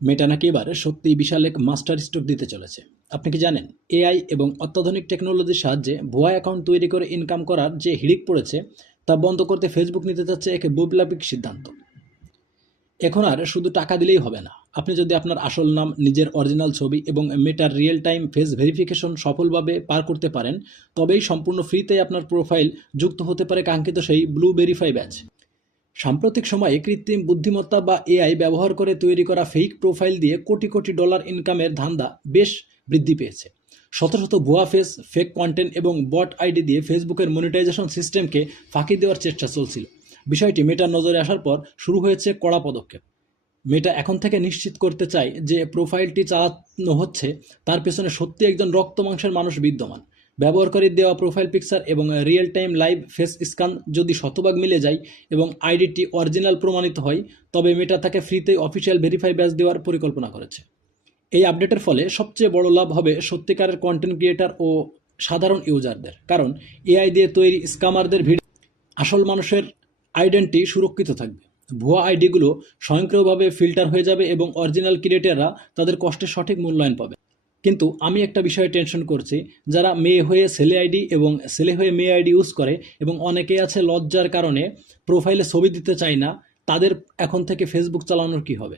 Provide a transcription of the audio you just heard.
মেটা নাকি এবার সত্যিই বিশাল এক মাস্টার স্ট্রোক দিতে চলেছে। আপনি কি জানেন, এআই এবং অত্যাধুনিক টেকনোলজির সাহায্যে ভুয়া অ্যাকাউন্ট তৈরি করে ইনকাম করার যে হিড়িক পড়েছে তা বন্ধ করতে ফেসবুক নিতে যাচ্ছে এক বৈপ্লবিক সিদ্ধান্ত। এখন আর শুধু টাকা দিলেই হবে না। আপনি যদি আপনার আসল নাম, নিজের অরিজিনাল ছবি এবং মেটার রিয়েল টাইম ফেস ভেরিফিকেশন সফলভাবে পার করতে পারেন, তবেই সম্পূর্ণ ফ্রিতেই আপনার প্রোফাইল যুক্ত হতে পারে কাঙ্ক্ষিত সেই ব্লু ভেরিফাই ব্যাচ। সাম্প্রতিক সময়ে কৃত্রিম বুদ্ধিমত্তা বা এআই ব্যবহার করে তৈরি করা ফেক প্রোফাইল দিয়ে কোটি কোটি ডলার ইনকামের ধান্দা বেশ বৃদ্ধি পেয়েছে। শত শত ভুয়া ফেস, ফেক কন্টেন্ট এবং বট আইডি দিয়ে ফেসবুকের মনিটাইজেশন সিস্টেমকে ফাঁকি দেওয়ার চেষ্টা চলছিল। বিষয়টি মেটার নজরে আসার পর শুরু হয়েছে কড়া পদক্ষেপ। মেটা এখন থেকে নিশ্চিত করতে চায় যে প্রোফাইলটি চালানো হচ্ছে তার পেছনে সত্যি একজন রক্ত মাংসের মানুষ বিদ্যমান। ব্যবহারকারীর দেওয়া প্রোফাইল পিকচার এবং real time live face scan যদি শতভাগ মিলে যায় এবং আইডিটি অরিজিনাল প্রমাণিত হয়, তবে মেটা তাকে ফ্রিতেই অফিসিয়াল ভেরিফাই ব্যাচ দেওয়ার পরিকল্পনা করেছে। এই আপডেটের ফলে সবচেয়ে বড় লাভ হবে সত্যিকারের কন্টেন্ট ক্রিয়েটার ও সাধারণ ইউজারদের, কারণ এআই দিয়ে তৈরি স্ক্যামারদের ভিডিও আসল মানুষের আইডেন্টি সুরক্ষিত থাকবে। ভুয়া আইডিগুলো স্বয়ংক্রিয়ভাবে ফিল্টার হয়ে যাবে এবং অরিজিনাল ক্রিয়েটাররা তাদের কষ্টের সঠিক মূল্যায়ন পাবে। কিন্তু আমি একটা বিষয়ে টেনশন করছি, যারা মেয়ে হয়ে ছেলে আইডি এবং ছেলে হয়ে মেয়ে আইডি ইউজ করে এবং অনেকেই আছে লজ্জার কারণে প্রোফাইলে ছবি দিতে চায় না, তাদের এখন থেকে ফেসবুক চালানোর কি হবে?